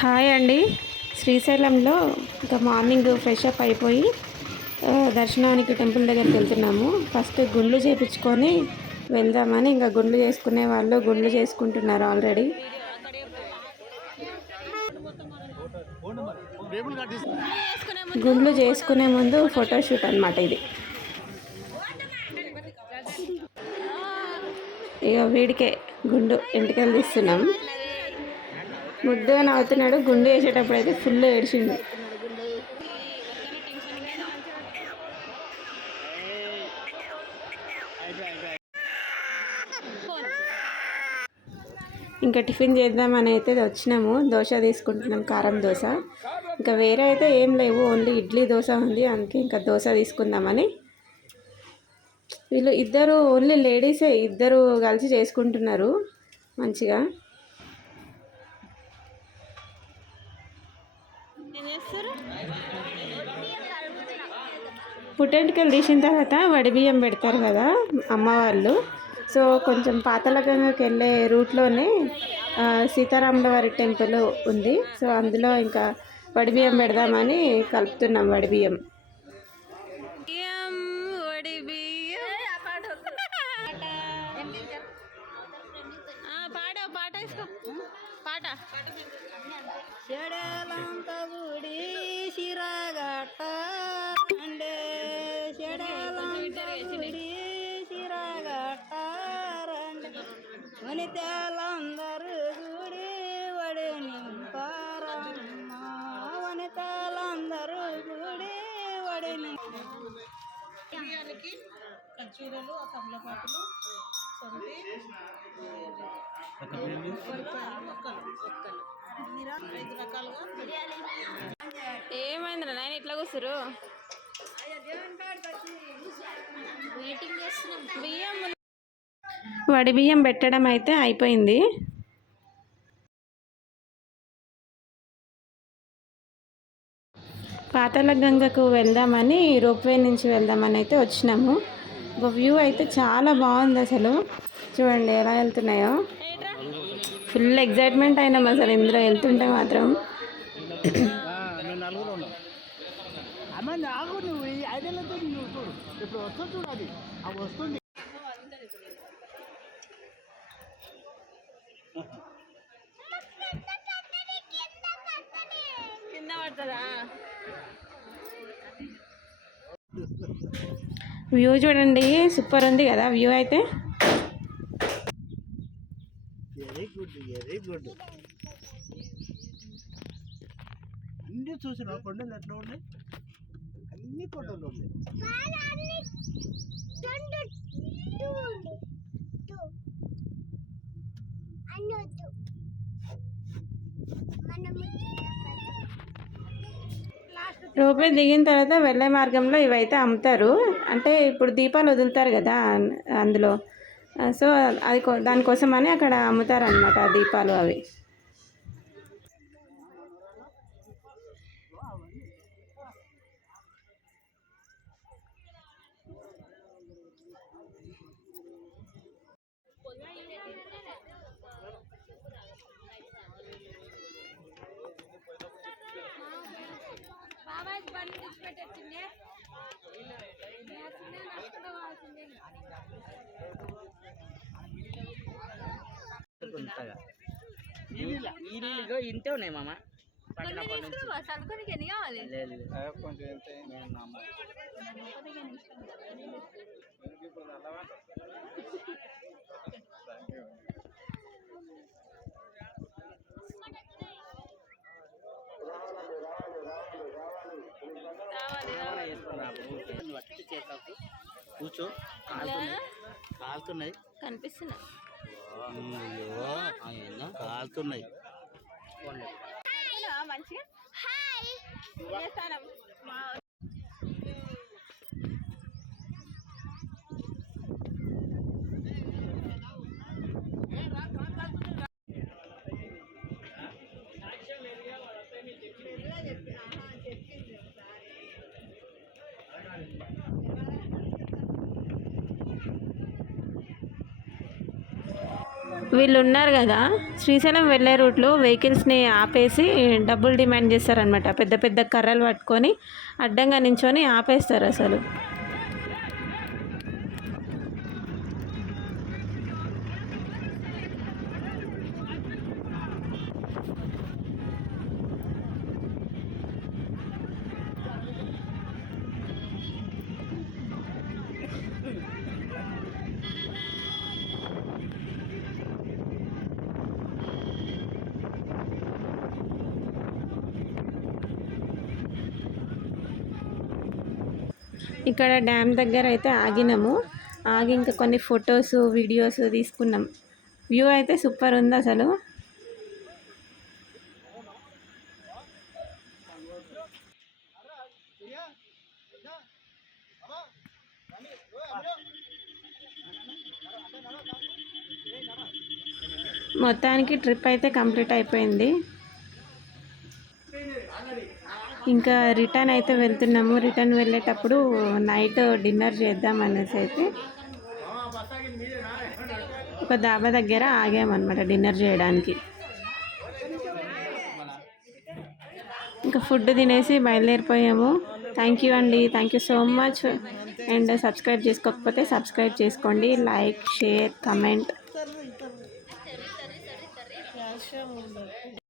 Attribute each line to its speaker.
Speaker 1: Hi అండి. శ్రీశైలంలో ఇంకా మార్నింగ్ ఫ్రెష్ అప్ అయిపోయి దర్శనానికి టెంపుల్ దగ్గరికి వెళ్తున్నాము. ఫస్ట్ గుండ్లు చేపించుకొని వెళ్దామని ఇంకా గుండ్లు చేసుకునే వాళ్ళు గుండ్లు చేసుకుంటున్నారు ఆల్రెడీ. గుండ్లు చేసుకునే ముందు ఫోటోషూట్ అనమాట ఇది. ఇక వీడికే గుండు ఎంటికలు తీస్తున్నాం. ముద్దుగా నవ్వుతున్నాడు గుండు వేసేటప్పుడు అయితే ఫుల్ ఏడిచిండు. ఇంకా టిఫిన్ చేద్దామని అయితే వచ్చినాము. దోశ తీసుకుంటున్నాం కారం దోశ. ఇంకా వేరే అయితే ఏం లేవు. ఓన్లీ ఇడ్లీ దోశ ఉంది. అందుకే ఇంకా దోశ తీసుకుందామని. వీళ్ళు ఇద్దరు ఓన్లీ లేడీసే ఇద్దరు కలిసి చేసుకుంటున్నారు. మంచిగా. పుట్టెంటికలు తీసిన తర్వాత వడి బియ్యం పెడతారు కదా అమ్మవాళ్ళు సో కొంచెం పాతలగంగకి వెళ్ళే రూట్లోనే సీతారాముల వారి టెంపుల్ ఉంది. సో అందులో ఇంకా వడి బియ్యం పెడదామని కలుపుతున్నాం వడి బియ్యం. పాట పాట పాట.
Speaker 2: చెడలంత గుడి శిరగట్ట రండే. చెడలంత గుడి శిరగట్ట రండే. వనితలందరూ గుడి వడి నింపారమ్మ. వనితలందరూ గుడి వడి బియ్యానికి కచ్చీరలు తమలపాకులు సొంటి ఐదు రకాలుగా
Speaker 1: ఏమైందిరా నాయన ఇట్లా కూర్చురు బియ్యం వడి బియ్యం పెట్టడం అయితే అయిపోయింది. పాతాళ గంగకు వెళ్దామని రోప్వే నుంచి వెళ్దామని అయితే వచ్చినాము. వ్యూ అయితే చాలా బాగుంది అసలు. చూడండి ఎలా వెళ్తున్నాయో. ఫుల్ ఎగ్జైట్మెంట్ అయినాం అసలు ఇందులో వెళ్తుంటే మాత్రం. కింద పడుతుందా వ్యూ చూడండి సూపర్ ఉంది కదా వ్యూ అయితే.
Speaker 3: వెరీ గుడ్ వెరీ గుడ్ అన్నీ చూసిన కొండలు ఎట్లా ఉన్నాయి? అన్ని కొండలు ఉన్నాయి.
Speaker 1: రోప్వే దిగిన తర్వాత వెళ్ళే మార్గంలో ఇవైతే అమ్ముతారు. అంటే ఇప్పుడు దీపాలు వదులుతారు కదా అందులో. సో అది కో- దానికోసమని అక్కడ అమ్ముతారు అన్నమాట ఆ దీపాలు అవి.
Speaker 4: ఇల్లు ఇంతే ఉన్నాయి మామ. నుంచి. లేదు లేదు. కూర్చో. కాలుతున్నాయి. కాలుతున్నాయి.
Speaker 1: కనిపిస్తున్నా
Speaker 4: అయ్యో కాలుతున్నాయి.
Speaker 1: మంచిగా. వీళ్ళు ఉన్నారు కదా శ్రీశైలం వెళ్ళే రూట్లో వెహికల్స్ని ఆపేసి డబ్బులు డిమాండ్ చేస్తారనమాట పెద్ద పెద్ద కర్రలు పట్టుకొని అడ్డంగా నించొని ఆపేస్తారు అసలు. ఇక్కడ డ్యామ్ దగ్గర అయితే ఆగినాము. ఆగి ఇంకా కొన్ని ఫొటోస్ వీడియోస్ తీసుకున్నాం. వ్యూ అయితే సూపర్ ఉంది అసలు. మొత్తానికి ట్రిప్ అయితే కంప్లీట్ అయిపోయింది. ఇంకా రిటర్న్ అయితే వెళ్తున్నాము. రిటర్న్ వెళ్ళేటప్పుడు నైట్ డిన్నర్ చేద్దాం అనేసి అయితే ఒక డాబా దగ్గర ఆగామన్నమాట డిన్నర్ చేయడానికి. ఇంకా ఫుడ్ తినేసి బయలుదేరిపోయాము. థ్యాంక్ యూ అండి. Thank you so much and subscribe చేసుకోకపోతే సబ్స్క్రైబ్ చేసుకోండి. Like share comment